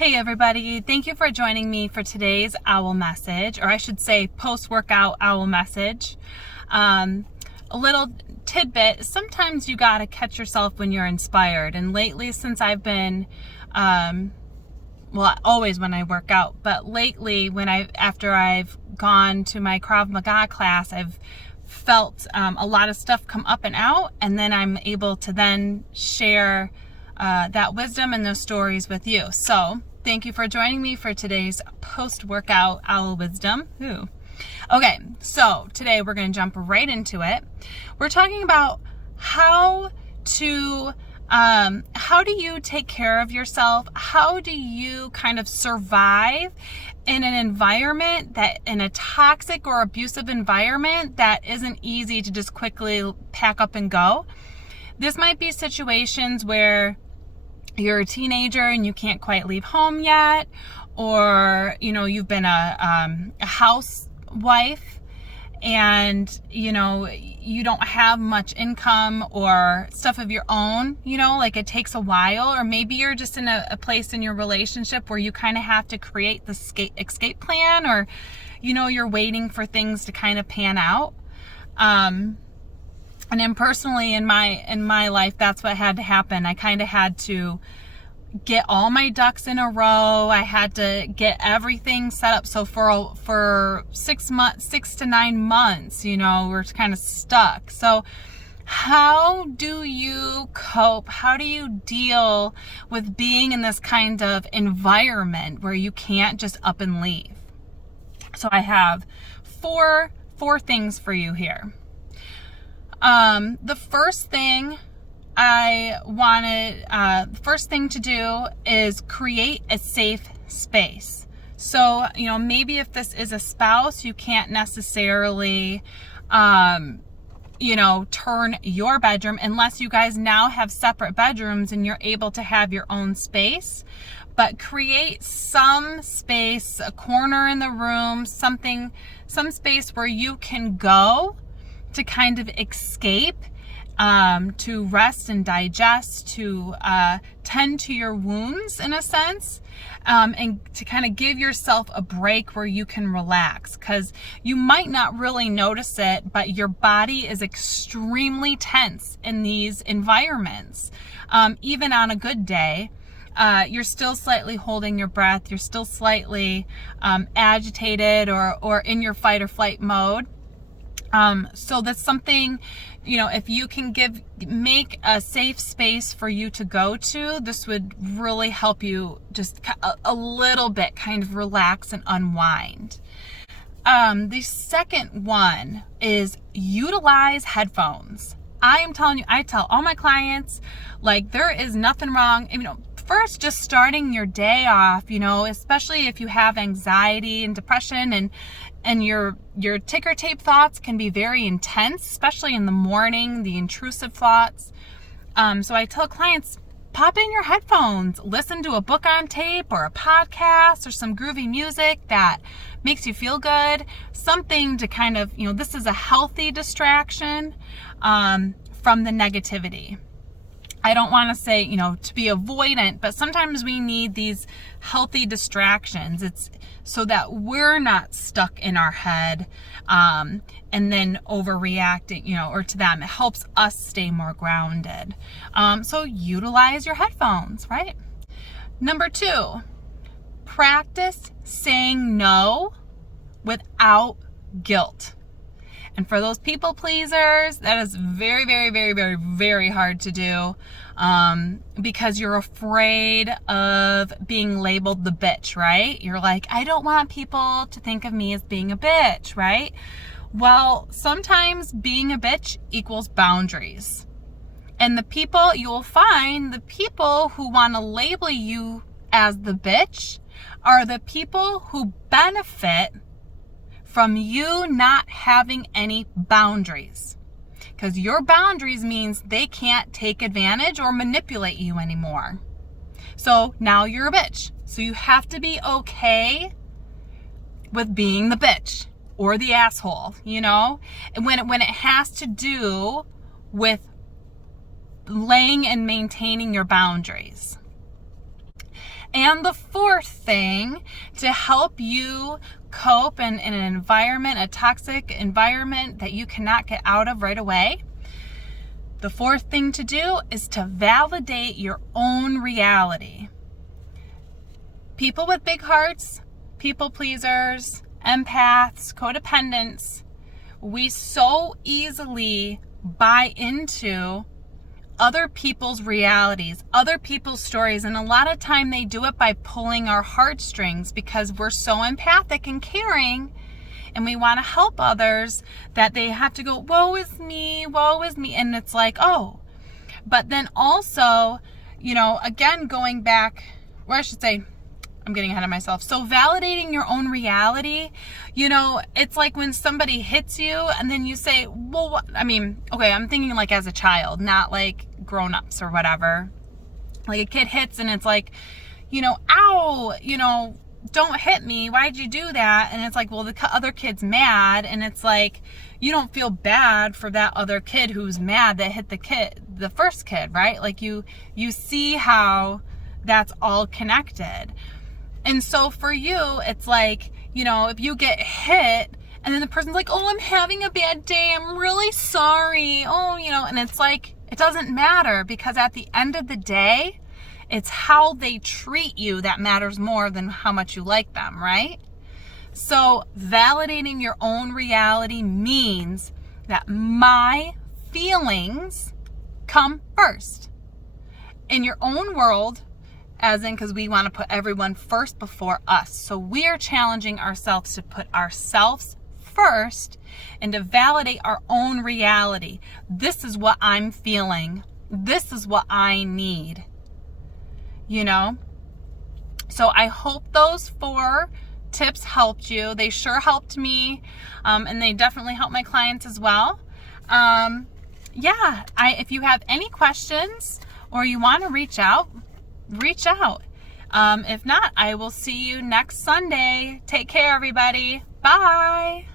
Hey everybody, thank you for joining me for today's owl message, or I should say post-workout owl message. A little tidbit, sometimes you gotta catch yourself when you're inspired, and lately since I've been, always when I work out, but lately after I've gone to my Krav Maga class, I've felt a lot of stuff come up and out, and then I'm able to then share that wisdom and those stories with you. So thank you for joining me for today's post-workout owl wisdom. Okay, so today we're going to jump right into it. We're talking about how do you take care of yourself? How do you kind of survive in an environment in a toxic or abusive environment that isn't easy to just quickly pack up and go? This might be situations where you're a teenager and you can't quite leave home yet, or you've been a housewife and you don't have much income or stuff of your own, like it takes a while, or maybe you're just in a place in your relationship where you kind of have to create the escape plan, or you're waiting for things to kind of pan out. And then personally in my life, that's what had to happen. I kind of had to get all my ducks in a row. I had to get everything set up. So for 6 to 9 months, we're kind of stuck. So how do you cope? How do you deal with being in this kind of environment where you can't just up and leave? So I have four things for you here. The first thing to do is create a safe space. So, maybe if this is a spouse, you can't necessarily, turn your bedroom unless you guys now have separate bedrooms and you're able to have your own space. But create some space, a corner in the room, some space where you can go to kind of escape, to rest and digest, to tend to your wounds in a sense, and to kind of give yourself a break where you can relax, because you might not really notice it, but your body is extremely tense in these environments. Even on a good day, you're still slightly holding your breath, you're still slightly agitated or in your fight or flight mode. So that's something, if you can make a safe space for you to go to, this would really help you just a little bit kind of relax and unwind. The second one is utilize headphones. I am telling you, I tell all my clients, there is nothing wrong. First, just starting your day off, especially if you have anxiety and depression and your ticker tape thoughts can be very intense, especially in the morning, the intrusive thoughts. So I tell clients, pop in your headphones, listen to a book on tape or a podcast or some groovy music that makes you feel good, something to kind of, this is a healthy distraction from the negativity. I don't want to say, to be avoidant, but sometimes we need these healthy distractions. It's so that we're not stuck in our head and then overreacting, or to them. It helps us stay more grounded. So utilize your headphones, right? Number 2, practice saying no without guilt. And for those people pleasers, that is very, very, very, very, very hard to do, because you're afraid of being labeled the bitch, right? You're like, I don't want people to think of me as being a bitch, right? Well, sometimes being a bitch equals boundaries. And you'll find the people who want to label you as the bitch are the people who benefit from you not having any boundaries, because your boundaries means they can't take advantage or manipulate you anymore. So now you're a bitch. So you have to be okay with being the bitch or the asshole, and when it has to do with laying and maintaining your boundaries. And the fourth thing to help you cope in an environment, a toxic environment that you cannot get out of right away, the fourth thing to do is to validate your own reality. People with big hearts, people pleasers, empaths, codependents, we so easily buy into other people's realities, other people's stories, and a lot of time they do it by pulling our heartstrings because we're so empathic and caring, and we want to help others that they have to go, woe is me, and it's like, oh. But then also, again, going back, or I should say, I'm getting ahead of myself. So validating your own reality, it's like when somebody hits you and then you say, well, okay, I'm thinking like as a child, not like grown-ups or whatever. Like a kid hits and it's like, ow, don't hit me. Why'd you do that? And it's like, well, the other kid's mad. And it's like, you don't feel bad for that other kid who's mad that hit the first kid, right? Like you see how that's all connected. And so for you, it's like, if you get hit and then the person's like, oh, I'm having a bad day, I'm really sorry. Oh, and it's like, it doesn't matter, because at the end of the day, it's how they treat you that matters more than how much you like them, right? So validating your own reality means that my feelings come first. In your own world, as in, because we want to put everyone first before us. So we are challenging ourselves to put ourselves first and to validate our own reality. This is what I'm feeling. This is what I need. So I hope those 4 tips helped you. They sure helped me. And they definitely help my clients as well. If you have any questions or you want to reach out. If not, I will see you next Sunday. Take care, everybody. Bye.